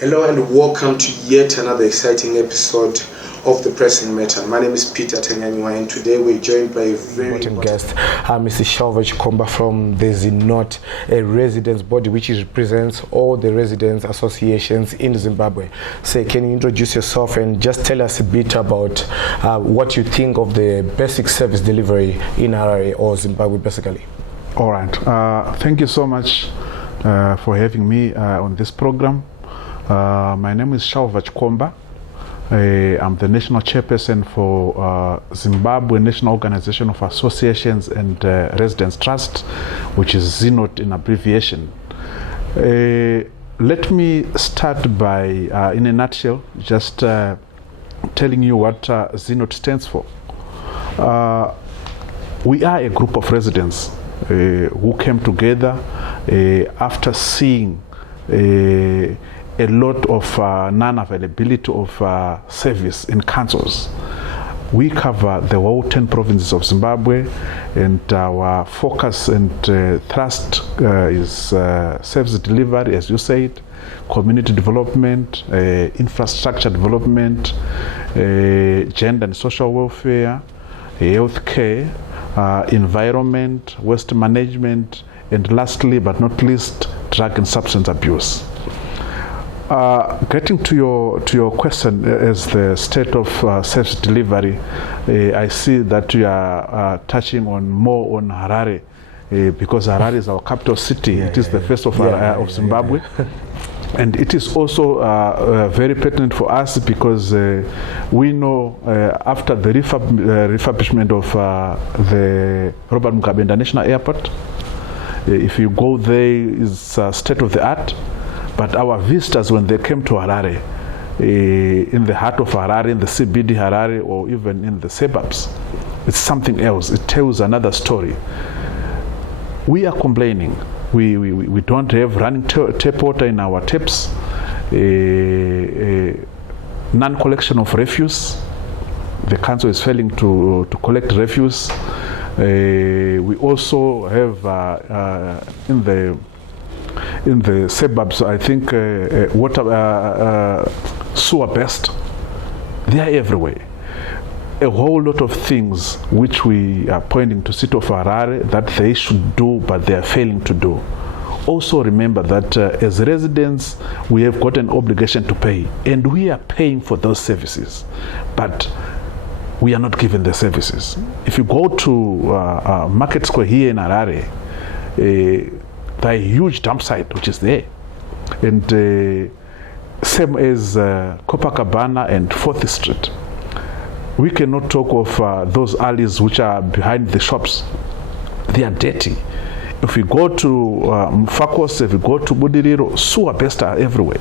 Hello and welcome to yet another exciting episode of The Pressing Matter. My name is Peter Tanyanyiwa and today we're joined by a very important guest, Mr. Shalvar Chikomba from the ZNOART, a residents body which represents all the residents associations in Zimbabwe. So can you introduce yourself and just tell us a bit about what you think of the basic service delivery in Harare or Zimbabwe basically? All right. Thank you so much for having me on this program. My name is Shalvar Chikomba. I'm the national chairperson for Zimbabwe National Organization of Associations and Residents Trust, which is ZNOART in abbreviation. Let me start by, in a nutshell, just telling you what ZNOART stands for. We are a group of residents who came together after seeing a lot of non-availability of service in councils. We cover the whole 10 provinces of Zimbabwe, and our focus and thrust is service delivery, as you said, community development, infrastructure development, gender and social welfare, healthcare, environment, waste management, and lastly but not least, drug and substance abuse. Getting to your question as the state of service delivery, I see that you are touching on more on Harare, because Harare is our capital city. It is the first of Zimbabwe. And it is also very pertinent for us because we know after the refurbishment of the Robert Mugabe International Airport, if you go there, it's state of the art. But our visitors, when they came to Harare, in the heart of Harare, in the CBD Harare, or even in the suburbs, it's something else. It tells another story. We are complaining. We don't have running tap water in our taps, non-collection of refuse. The council is failing to collect refuse. We also have in the suburbs, I think water, sewer best. They are everywhere. A whole lot of things which we are pointing to City of Harare that they should do, but they are failing to do. Also remember that as residents, we have got an obligation to pay, and we are paying for those services, but we are not given the services. If you go to Market Square here in Harare, the huge dump site which is there, and same as Copacabana and 4th Street. We cannot talk of those alleys which are behind the shops. They are dirty. If we go to Mfakos, if we go to Budiriro, sewer best are everywhere.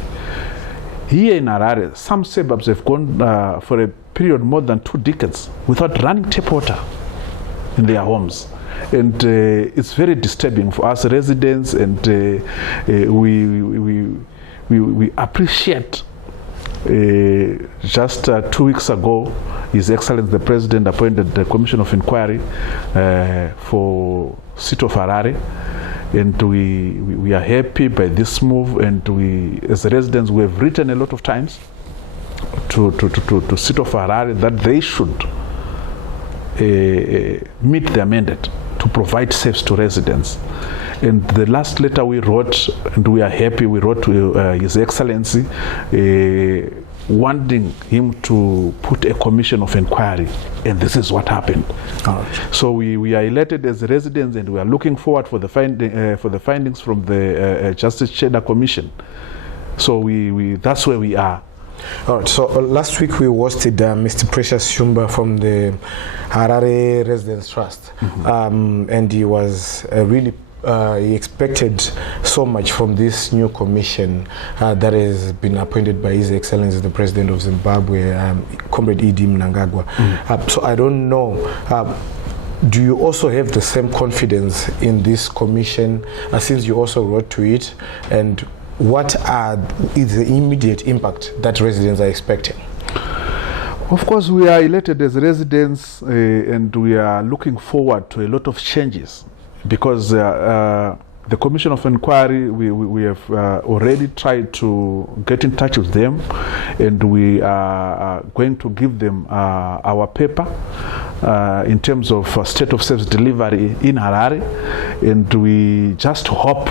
Here in Harare, some suburbs have gone for a period more than 2 decades without running tap water in their homes. And it's very disturbing for us residents, and we appreciate just 2 weeks ago, His Excellency the President appointed the Commission of Inquiry for City of Harare, and we are happy by this move, and we as residents we have written a lot of times to City of Harare that they should meet their mandate to provide safes to residents. And the last letter we wrote, and we are happy, we wrote to His Excellency wanting him to put a commission of inquiry, and this is what happened. So we are elated as residents, and we are looking forward for the findings from the Justice Cheddar Commission. So that's where we are. All right, so last week we hosted Mr. Precious Shumba from the Harare Residents Trust, and he was really he expected so much from this new commission that has been appointed by His Excellency the President of Zimbabwe, Comrade Edi Mnangagwa. So I don't know, do you also have the same confidence in this commission since you also wrote to it, and what is the immediate impact that residents are expecting? Of course, we are elated as residents, and we are looking forward to a lot of changes, because the Commission of Inquiry, we have already tried to get in touch with them, and we are going to give them our paper in terms of state of service delivery in Harare, and we just hope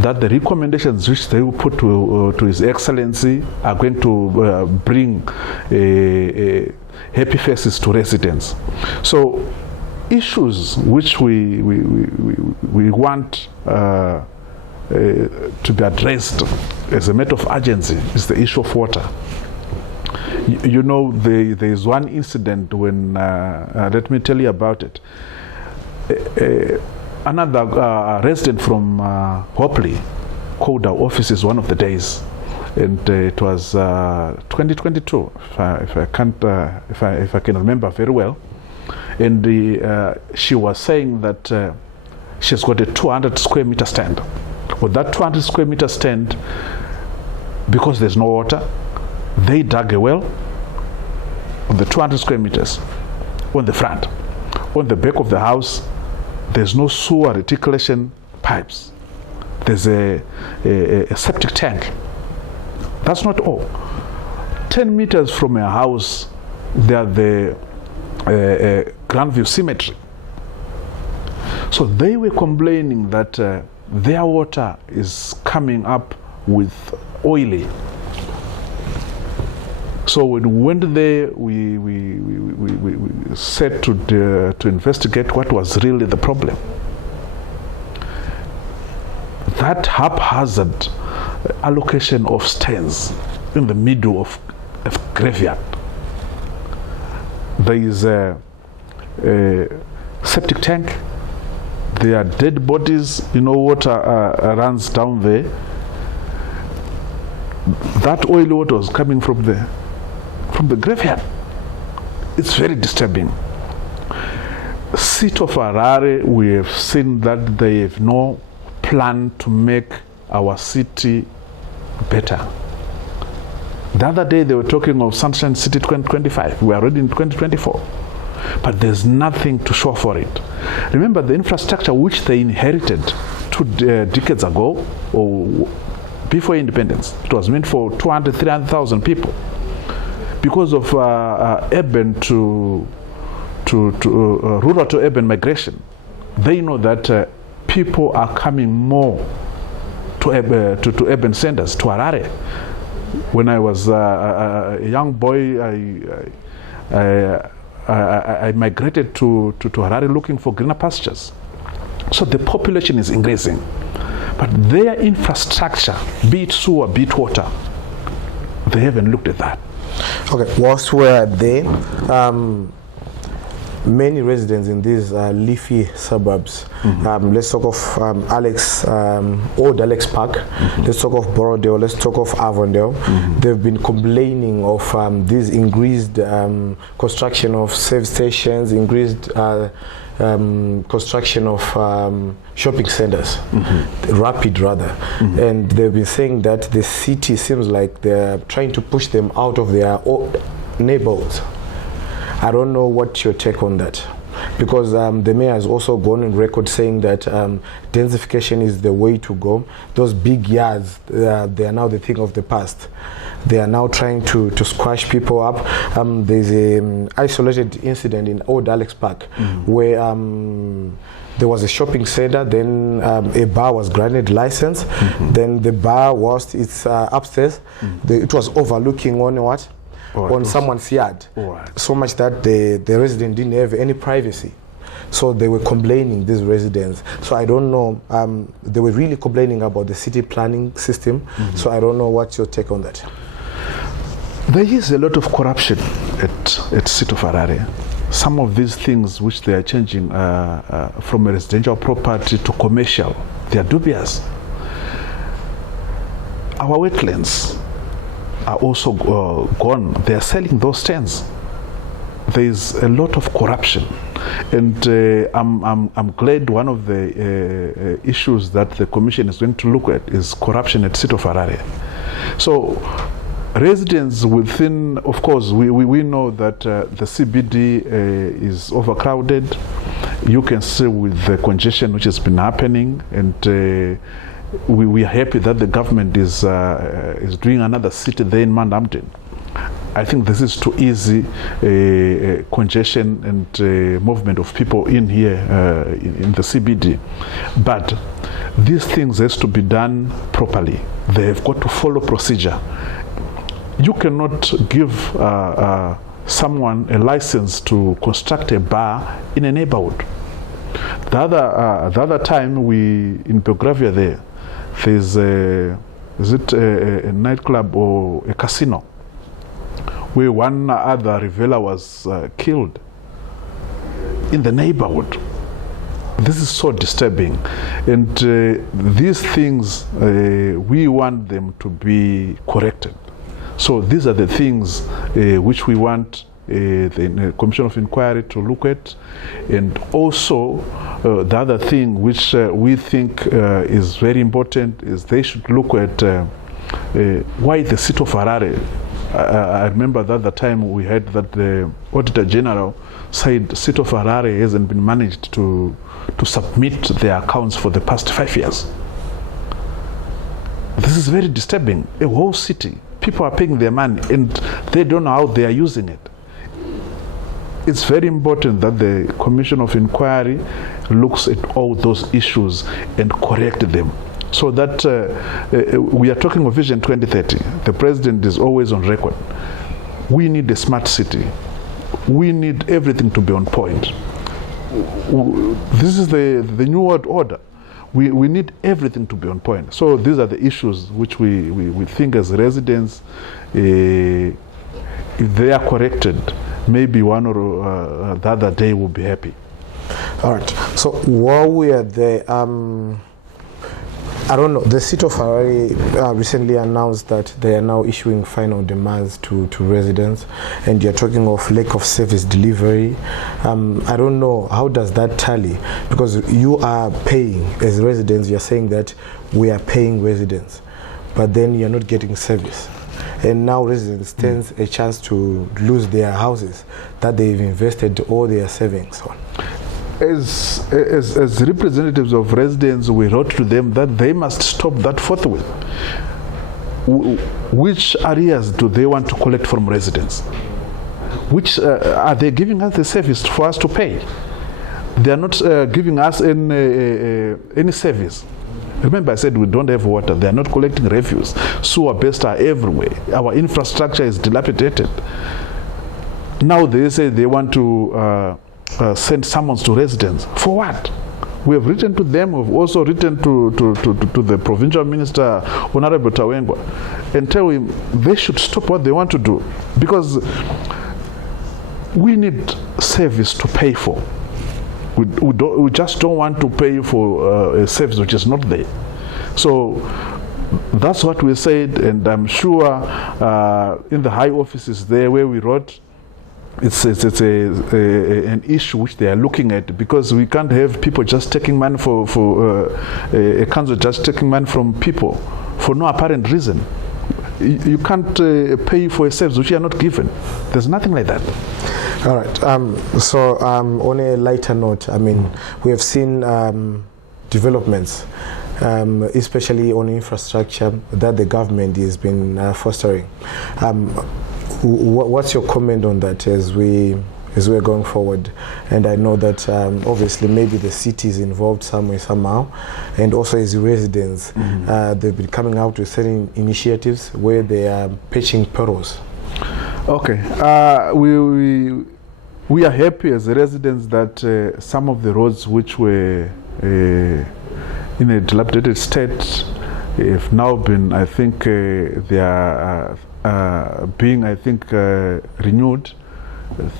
that the recommendations which they will put to His Excellency are going to bring happy faces to residents. So issues which we want to be addressed as a matter of urgency is the issue of water. You know, there is one incident when, let me tell you about it. Another resident from Hopley called our offices one of the days, and it was 2022, if I can remember very well. And she was saying that she's got a 200 square meter stand. With that 200 square meter stand, because there's no water, they dug a well on the 200 square meters on the front. On the back of the house, there's no sewer reticulation pipes. There's a septic tank. That's not all. 10 meters from a house, there the Grandview Cemetery. So they were complaining that their water is coming up with oily. So when we went there, we set to investigate what was really the problem. That haphazard allocation of stands in the middle of a graveyard. There is a septic tank. There are dead bodies. You know, water runs down there. That oily water was coming from the graveyard. It's very disturbing. City of Harare, we have seen that they have no plan to make our city better. The other day they were talking of Sunshine City 2025. We are already in 2024. But there's nothing to show for it. Remember the infrastructure which they inherited 2 decades ago, or before independence. It was meant for 200,000, 300,000 people. Because of urban to rural to urban migration, they know that people are coming more to urban centers, to Harare. When I was a young boy, I migrated to Harare looking for greener pastures. So the population is increasing, but their infrastructure, be it sewer, be it water, they haven't looked at that. Okay, whilst we're there, many residents in these leafy suburbs, let's talk of Old Alex Park, let's talk of Borrowdale, let's talk of Avondale. They've been complaining of this increased construction of service stations, increased construction of shopping centers, rapid rather, and they've been saying that the city seems like they're trying to push them out of their neighborhoods. I don't know what your take on that, because the mayor has also gone on record saying that densification is the way to go. Those big yards, they are now the thing of the past. They are now trying to squash people up. There's an isolated incident in Old Alex Park where there was a shopping center, then a bar was granted license, then the bar was upstairs. It was overlooking on what? On someone's yard, so much that the resident didn't have any privacy. So they were complaining, these residents. So I don't know, they were really complaining about the city planning system. So I don't know what's your take on that. There is a lot of corruption at City of Harare. Some of these things which they are changing from a residential property to commercial, they are dubious. Our wetlands are also gone. They are selling those stands. There is a lot of corruption, and I'm glad one of the issues that the Commission is going to look at is corruption at City of Harare. So residents within, of course, we know that the CBD is overcrowded. You can see with the congestion which has been happening, and we are happy that the government is doing another city there in Mandampton. I think this is to ease congestion and movement of people in here in the CBD. But these things has to be done properly. They have got to follow procedure. You cannot give someone a license to construct a bar in a neighborhood. The other time in Belgravia there's a nightclub or a casino where one other reveler was killed in the neighborhood. This is so disturbing, and these things we want them to be corrected. So these are the things which we want the Commission of Inquiry to look at, and also the other thing which we think is very important is they should look at why the seat of Harare. I remember that the time we had that the Auditor General said the seat of Harare hasn't been managed to submit their accounts for the past 5 years. This is very disturbing. A whole city, people are paying their money and they don't know how they are using it. It's very important that the Commission of Inquiry looks at all those issues and correct them. So that we are talking of Vision 2030. The President is always on record. We need a smart city. We need everything to be on point. This is the new world order. We need everything to be on point. So these are the issues which we think as residents, if they are corrected, maybe one or the other day we'll be happy. All right. So while we are there, I don't know, the city of Harare recently announced that they are now issuing final demands to residents, and you're talking of lack of service delivery. I don't know, how does that tally? Because you are paying as residents, you're saying that we are paying residents, but then you're not getting service. And now residents stand a chance to lose their houses that they've invested all their savings on. As representatives of residents, we wrote to them that they must stop that forthwith. Which areas do they want to collect from residents? Which are they giving us the service for us to pay? They are not giving us any service. Remember, I said we don't have water. They are not collecting refuse. Sewer based are everywhere. Our infrastructure is dilapidated. Now they say they want to send summons to residents. For what? We have written to them. We've also written to the provincial minister, Honorable Tawengwa, and tell him they should stop what they want to do, because we need service to pay for. We just don't want to pay for a service which is not there. So that's what we said, and I'm sure in the high offices there where we wrote, it's an issue which they are looking at, because we can't have people just taking money for a council just taking money from people for no apparent reason. You can't pay for a service which you are not given. There's nothing like that. All right. So on a lighter note, I mean, we have seen developments, especially on infrastructure, that the government has been fostering. What's your comment on that as we're going forward? And I know that obviously maybe the city is involved somewhere, somehow, and also as residents, they've been coming out with certain initiatives where they are patching potholes. Okay, we are happy as residents that some of the roads which were in a dilapidated state have now been, I think, they are being, I think, renewed,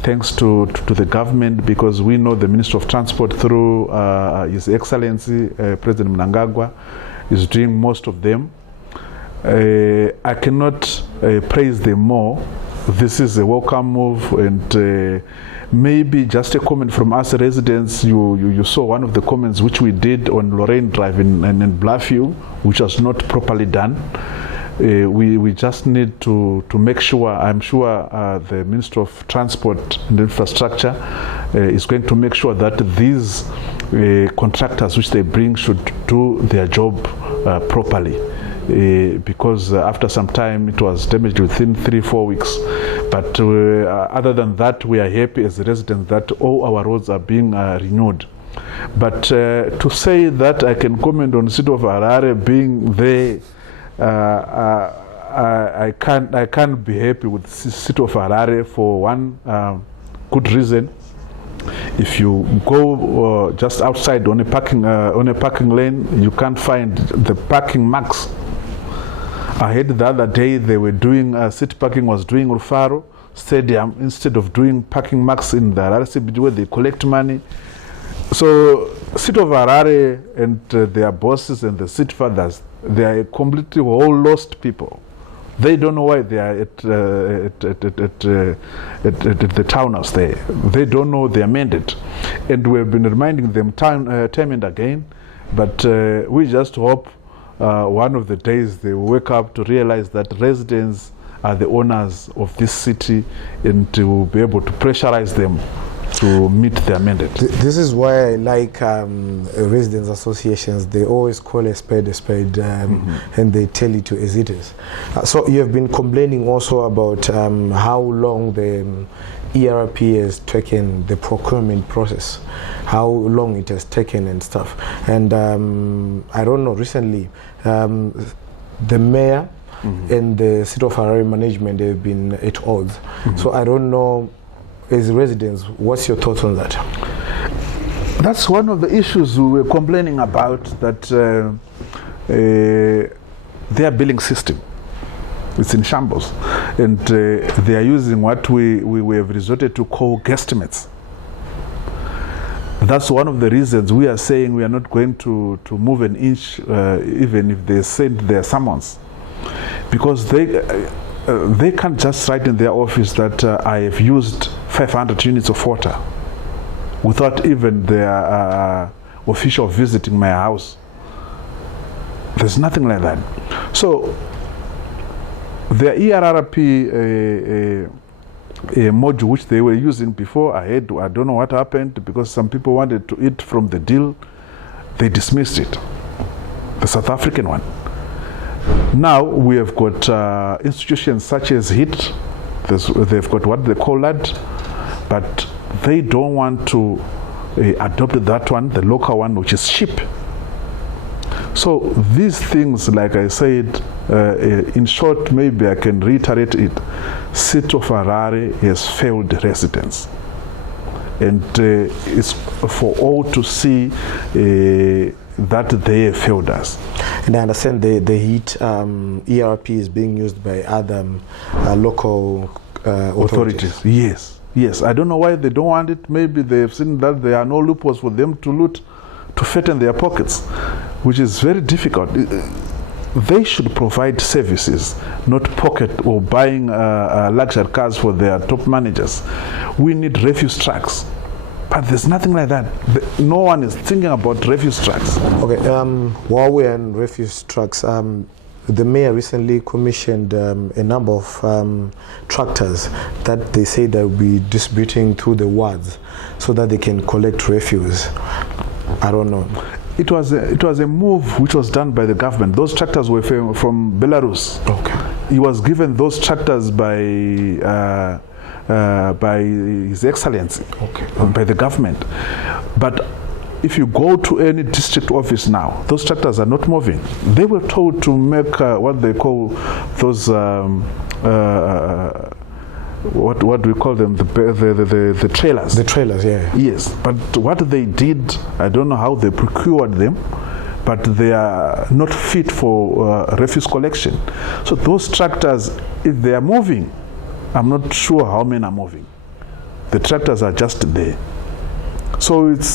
thanks to the government, because we know the Minister of Transport through His Excellency President Mnangagwa is doing most of them. I cannot praise them more. This is a welcome move, and maybe just a comment from us residents. You saw one of the comments which we did on Lorraine Drive in Bluffview, which was not properly done. We just need to make sure, I'm sure the Minister of Transport and Infrastructure is going to make sure that these contractors which they bring should do their job properly. Because after some time it was damaged within 3-4 weeks. But other than that, we are happy as residents that all our roads are being renewed. But to say that I can comment on the city of Harare being there, I can't be happy with the city of Harare for one good reason. If you go just outside on a parking lane, you can't find the parking marks. I heard the other day they were doing city parking was doing Rufaro Stadium instead of doing parking marks in the Harare CBD where they collect money. So city of Harare and their bosses and the city fathers, they are completely all lost people. They don't know why they are at the townhouse there. They don't know their mandate. And we've been reminding them time and again, but we just hope one of the days they will wake up to realize that residents are the owners of this city and to be able to pressurize them to meet their mandate. This is why I like residents associations. They always call a spade, and they tell it as it is. So you have been complaining also about how long the ERP has taken, the procurement process, how long it has taken and stuff. And I don't know, recently the mayor and the city of Harare management have been at odds. So I don't know, as residents, what's your thoughts on that? That's one of the issues we were complaining about, that their billing system, it's in shambles, and they are using what we have resorted to call guesstimates. That's one of the reasons we are saying we are not going to move an inch, even if they send their summons, because they can't just write in their office that I have used 500 units of water without even their official visiting my house. There's nothing like that. So the ERRP module which they were using before, I don't know what happened, because some people wanted to eat from the deal. They dismissed it, the South African one. Now we have got institutions such as HIT. They've got what they call that, but they don't want to adopt that one, the local one, which is cheap. So these things, like I said, in short, maybe I can reiterate it. City of Harare has failed residents, and it's for all to see that they have failed us. And I understand the HIT ERP is being used by other local authorities. Yes. I don't know why they don't want it. Maybe they've seen that there are no loopholes for them to loot, to fatten their pockets, which is very difficult. They should provide services, not pocket or buying luxury cars for their top managers. We need refuse trucks. But there's nothing like that. No one is thinking about refuse trucks. Okay, while we're on refuse trucks, the mayor recently commissioned a number of tractors that they say they'll be distributing through the wards so that they can collect refuse. I don't know. It was a move which was done by the government. Those tractors were from Belarus. Okay. He was given those tractors by His Excellency, by the government. But if you go to any district office now, those tractors are not moving. They were told to make what they call those what do we call them? The trailers. The trailers, yeah. Yes, but what they did, I don't know how they procured them, but they are not fit for refuse collection. So those tractors, if they are moving, I'm not sure how many are moving. The tractors are just there. So it's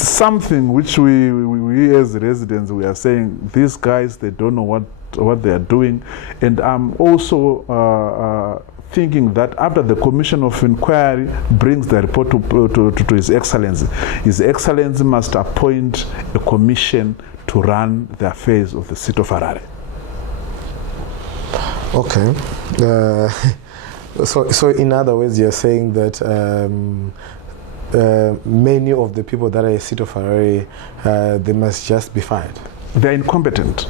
something which we as residents, we are saying, these guys, they don't know what they are doing. And I'm also thinking that after the commission of inquiry brings the report to His Excellency must appoint a commission to run the affairs of the city of Harare. Okay. So in other words, you're saying that many of the people that are in the city of Harare, they must just be fired. They're incompetent.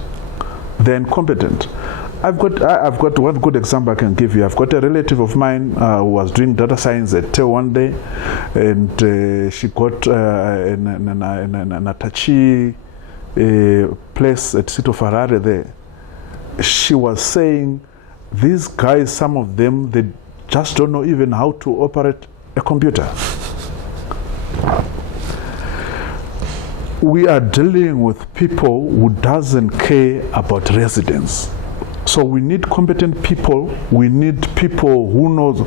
I've got one good example I can give you. I've got a relative of mine who was doing data science at TEL one day, and she got an Atachi place at city of Harare there. She was saying, these guys, some of them, they just don't know even how to operate a computer. We are dealing with people who doesn't care about residents. So we need competent people. We need people who knows.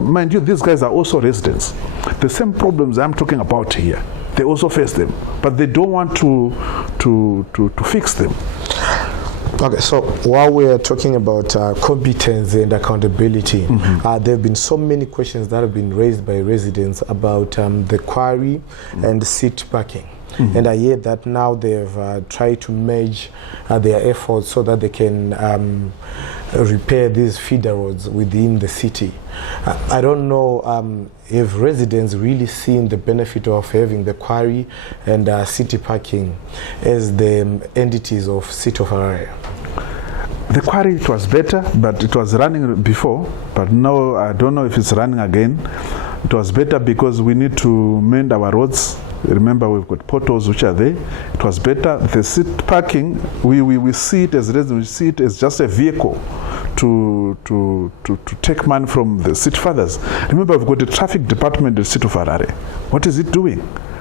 Mind you, these guys are also residents. The same problems I'm talking about here, they also face them, but they don't want to fix them. Okay, so while we're talking about competence and accountability, there have been so many questions that have been raised by residents about the quarry and seat parking. And I hear that now they've tried to merge their efforts so that they can repair these feeder roads within the city. I don't know if residents really seen the benefit of having the quarry and city parking as the entities of city of Harare. The quarry, it was better, but it was running before, but now I don't know if it's running again. It was better because we need to mend our roads. Remember, we've got potholes which are there. It was better. The seat parking, we see it as residents, we see it as just a vehicle to take money from the city fathers. Remember, we've got the traffic department in the city of Harare. What is it doing?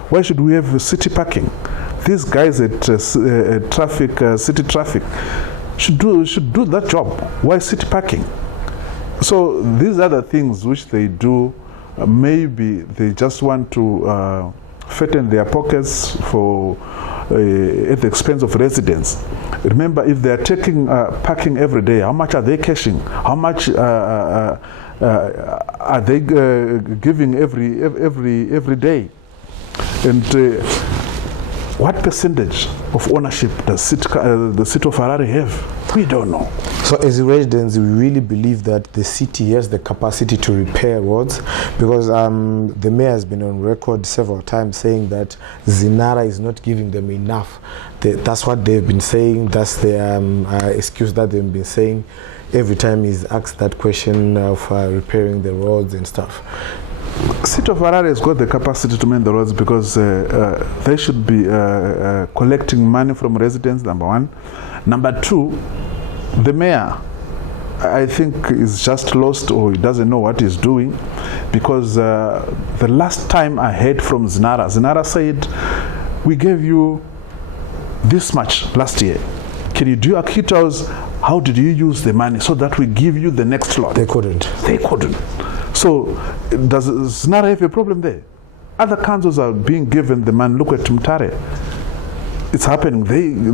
Why should we have city parking? These guys at city traffic should do that job. Why city parking? So these are the things which they do. Maybe they just want to fatten their pockets for at the expense of residents. Remember, if they are taking parking every day, how much are they cashing? How much are they giving every day? And what percentage of ownership does the city of Harare have? We don't know. So as residents, we really believe that the city has the capacity to repair roads, because the mayor has been on record several times saying that ZNOART is not giving them enough. That's what they've been saying. That's the excuse that they've been saying every time he's asked that question of repairing the roads and stuff. City of Harare has got the capacity to mend the roads because they should be collecting money from residents, number one. Number two, the mayor, I think, is just lost, or he doesn't know what he's doing, because the last time I heard from ZNOART said, we gave you this much last year. Can you do acquittals? How did you use the money so that we give you the next lot? They couldn't. So does ZNOART have a problem there? Other councils are being given the money. Look at Mtare. It's happening.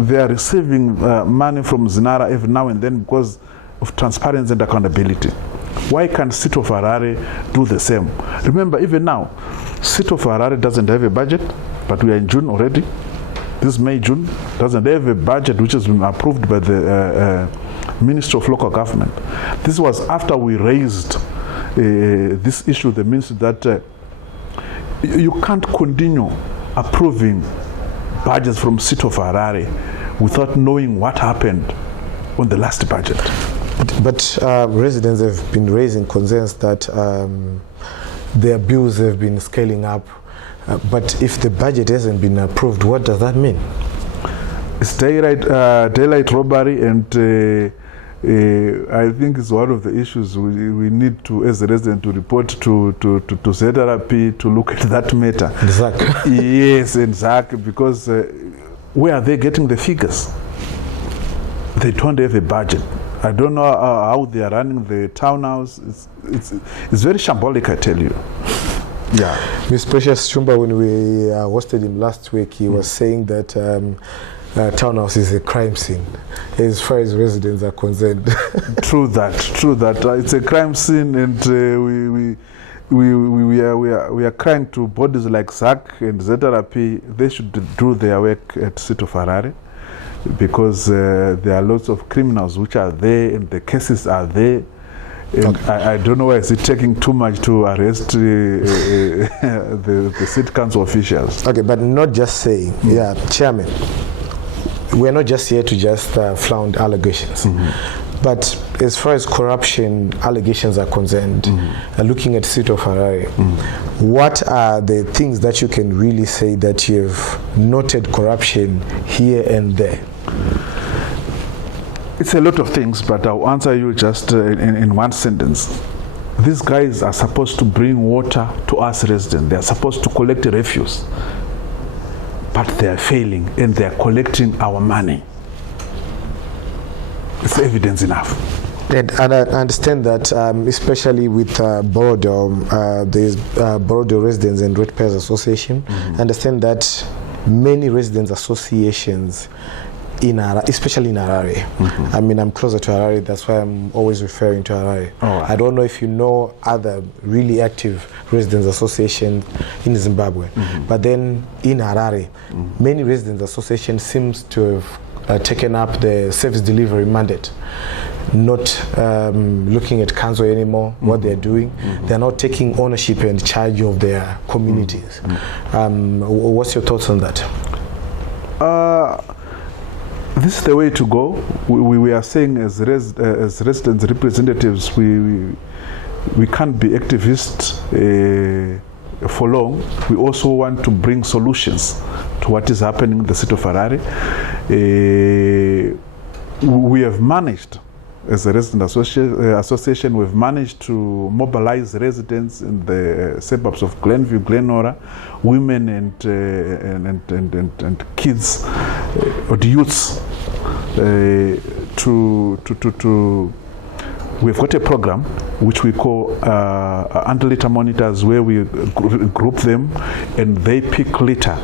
They are receiving money from ZNOART every now and then because of transparency and accountability. Why can't City of Harare do the same? Remember, even now, City of Harare doesn't have a budget, but we are in June already. This May, June, doesn't have a budget which has been approved by the Ministry of Local Government. This was after we raised this issue, the ministry, that you can't continue approving budgets from City of Harare without knowing what happened on the last budget. But residents have been raising concerns that their bills have been scaling up. But if the budget hasn't been approved, what does that mean? It's daylight robbery, and I think it's one of the issues we need to, as a resident, to report to ZRP to look at that matter. Exactly. Yes, exactly, because where are they getting the figures? They don't have a budget. I don't know how they are running the townhouse. It's very shambolic, I tell you. Yeah. Mr. Precious Chikomba, when we hosted him last week, he was saying that townhouse is a crime scene as far as residents are concerned. True that. It's a crime scene, and we are crying to bodies like ZAC and ZRP. They should do their work at City of Harare, because there are lots of criminals which are there, and the cases are there. And okay. I don't know why is it taking too much to arrest the city council officials. Okay, but not just saying, yeah, Chairman, we're not just here to just flout allegations. But as far as corruption allegations are concerned, looking at the city of Harare, what are the things that you can really say that you've noted corruption here and there? It's a lot of things, but I'll answer you just in one sentence. These guys are supposed to bring water to us residents. They are supposed to collect refuse, but they are failing, and they are collecting our money. It's evidence enough. And I understand that, especially with Borodo, there's Borodo Residents and Ratepayers Association. I understand that many residents associations especially in Harare. I mean, I'm closer to Harare, that's why I'm always referring to Harare. Right. I don't know if you know other really active residents associations in Zimbabwe, but then in Harare, many residents associations seems to have taken up the service delivery mandate, not looking at council anymore, what they're doing. They're not taking ownership and charge of their communities. What's your thoughts on that? This is the way to go. We are saying as residents representatives, we can't be activists for long. We also want to bring solutions to what is happening in the city of Harare. We have managed, as a resident association, we've managed to mobilize residents in the suburbs of Glenview, Glenora, women and kids, or the youths, we've got a program which we call anti-litter monitors, where we group them and they pick litter.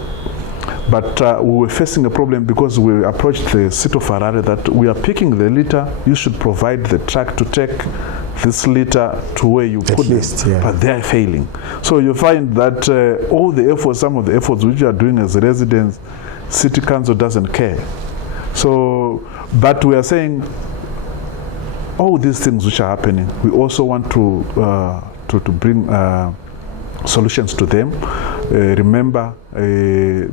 But we were facing a problem because we approached the city of Harare that we are picking the litter, you should provide the truck to take this litter to where you put it, yeah. But they are failing. So you find that all the efforts, some of the efforts which you are doing as residents, city council doesn't care. So, but we are saying all these things which are happening, we also want to bring solutions to them. Remember,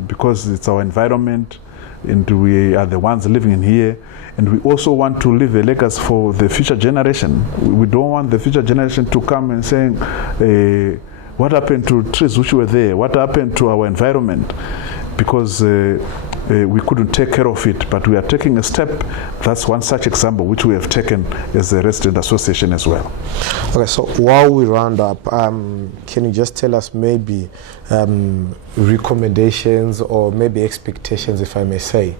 because it's our environment and we are the ones living in here, and we also want to leave a legacy for the future generation. We don't want the future generation to come and saying, what happened to trees which were there? What happened to our environment? Because we couldn't take care of it, but we are taking a step. That's one such example which we have taken as a resident association as well. Okay, so while we round up, can you just tell us maybe recommendations or maybe expectations, if I may say,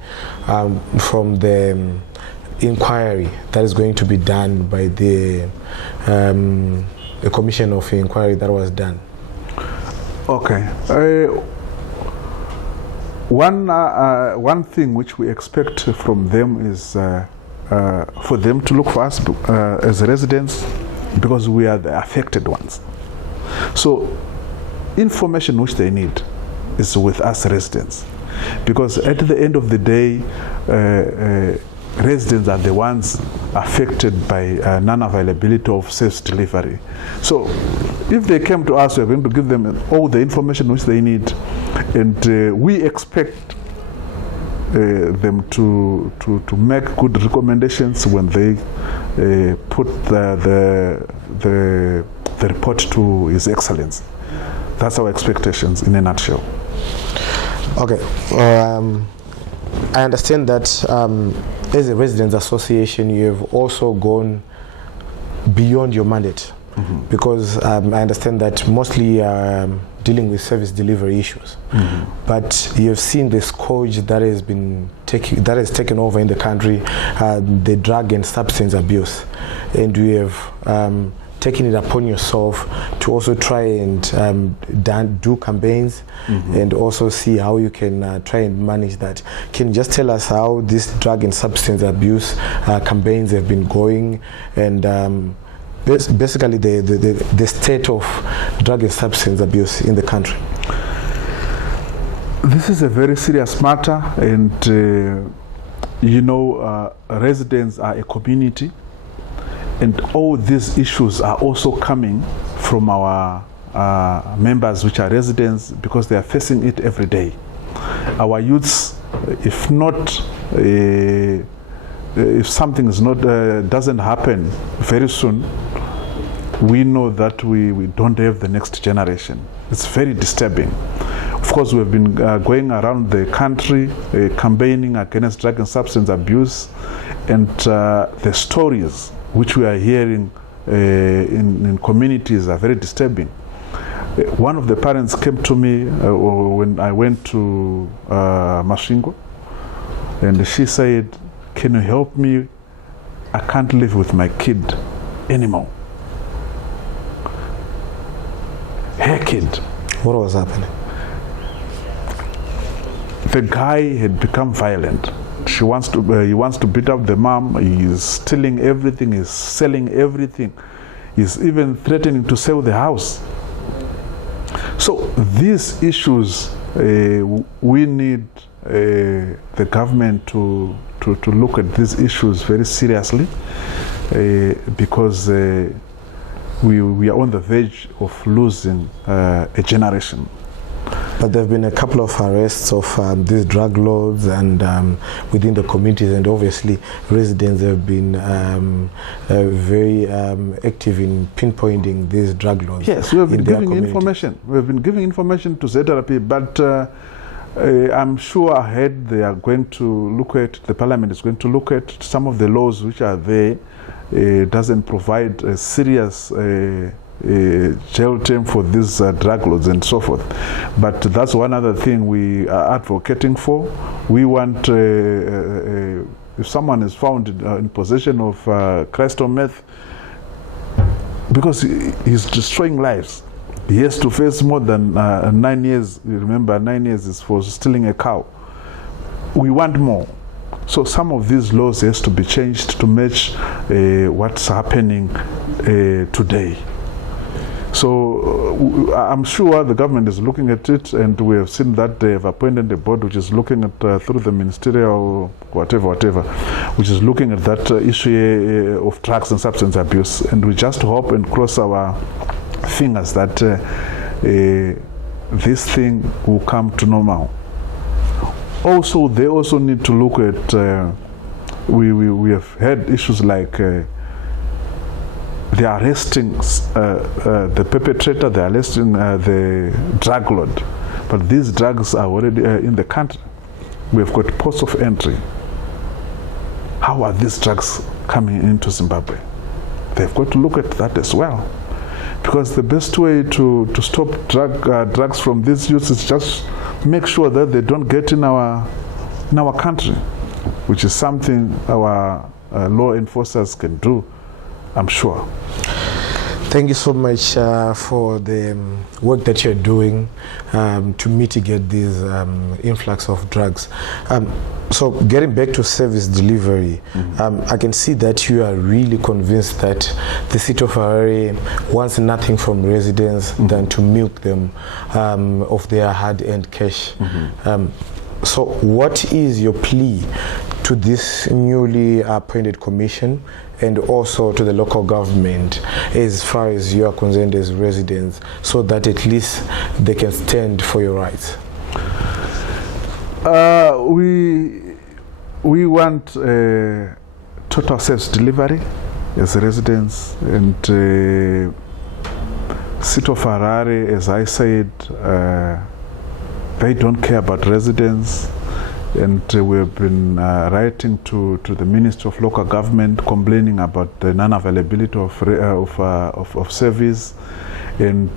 from the inquiry that is going to be done by the commission of inquiry that was done? Okay. One thing which we expect from them is for them to look for us as residents, because we are the affected ones. So information which they need is with us residents, because at the end of the day, residents are the ones affected by non-availability of service delivery. So if they came to us, we're going to give them all the information which they need, and we expect them to make good recommendations when they put the report to His Excellency. That's our expectations in a nutshell. Okay. I understand that as a residents association, you have also gone beyond your mandate, because I understand that mostly dealing with service delivery issues, but you have seen the scourge that has taken over in the country, the drug and substance abuse, and we have taken it upon yourself to also try and do campaigns and also see how you can try and manage that. Can you just tell us how this drug and substance abuse campaigns have been going, and basically the state of drug and substance abuse in the country? This is a very serious matter, and residents are a community, and all these issues are also coming from our members, which are residents, because they are facing it every day. Our youths, if not, if something is not doesn't happen very soon, we know that we don't have the next generation. It's very disturbing. Of course, we have been going around the country campaigning against drug and substance abuse, and the stories which we are hearing in communities are very disturbing. One of the parents came to me when I went to Masvingo, and she said, "Can you help me? I can't live with my kid anymore." Her kid. What was happening? The guy had become violent. He wants to beat up the mom. He's stealing everything. He's selling everything. He's even threatening to sell the house. So these issues, we need the government to look at these issues very seriously, because we are on the verge of losing a generation. But there have been a couple of arrests of these drug lords and within the communities, and obviously residents have been very active in pinpointing these drug lords. Yes, we have been giving information. We have been giving information to ZNOART, but I'm sure ahead they are going to look at, the parliament is going to look at some of the laws which are there. Doesn't provide a serious jail term for these drug lords and so forth. But that's one other thing we are advocating for. We want, if someone is found in possession of crystal meth, because he's destroying lives, he has to face more than 9 years. Remember, 9 years is for stealing a cow. We want more. So some of these laws has to be changed to match what's happening today. So I'm sure the government is looking at it, and we have seen that they have appointed a board which is looking at through the ministerial whatever, which is looking at that issue of drugs and substance abuse. And we just hope and cross our fingers that this thing will come to normal. Also, they also need to look at, we have had issues like they are arresting the perpetrator, they are arresting the drug lord. But these drugs are already in the country. We have got ports of entry. How are these drugs coming into Zimbabwe? They've got to look at that as well. Because the best way to stop drugs from these youths is just make sure that they don't get in our country, which is something our law enforcers can do, I'm sure. Thank you so much for the work that you're doing to mitigate this influx of drugs. So getting back to service delivery, I can see that you are really convinced that the city of Harare wants nothing from residents than to milk them of their hard-earned cash. So what is your plea to this newly appointed commission and also to the local government as far as you are concerned as residents, so that at least they can stand for your rights? We want total service delivery as residents, and City of Harare, as I said, they don't care about residents, and we have been writing to the Ministry of Local Government complaining about the non-availability of service, and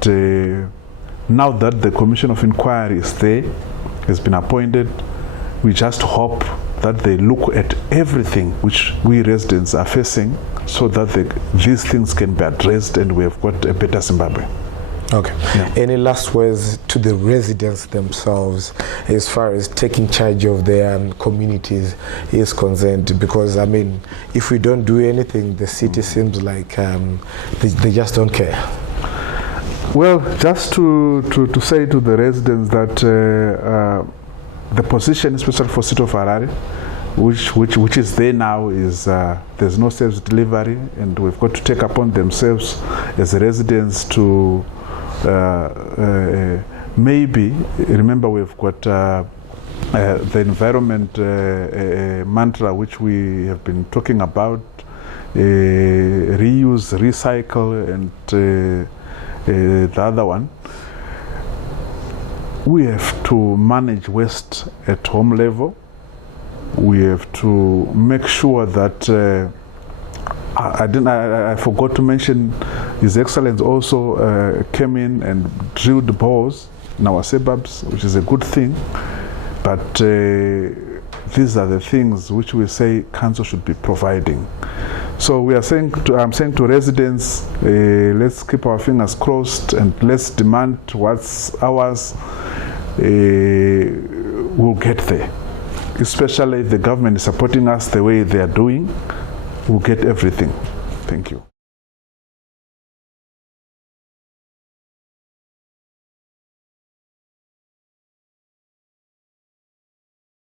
now that the Commission of Inquiry is there, has been appointed, we just hope that they look at everything which we residents are facing, so that these things can be addressed and we have got a better Zimbabwe. Okay. Yeah. Any last words to the residents themselves as far as taking charge of their communities is concerned? Because, I mean, if we don't do anything, the city seems like they just don't care. Well, just to say to the residents that the position, especially for City of Harare, which is there now, is there's no service delivery, and we've got to take upon themselves as residents to maybe, remember we've got the environment mantra which we have been talking about, reuse, recycle, and the other one. We have to manage waste at home level. We have to make sure that I forgot to mention, His Excellency also came in and drilled bores in our suburbs, which is a good thing. But these are the things which we say council should be providing. So we are saying I'm saying to residents, let's keep our fingers crossed and let's demand what's ours. We'll get there. Especially if the government is supporting us the way they are doing, we'll get everything. Thank you.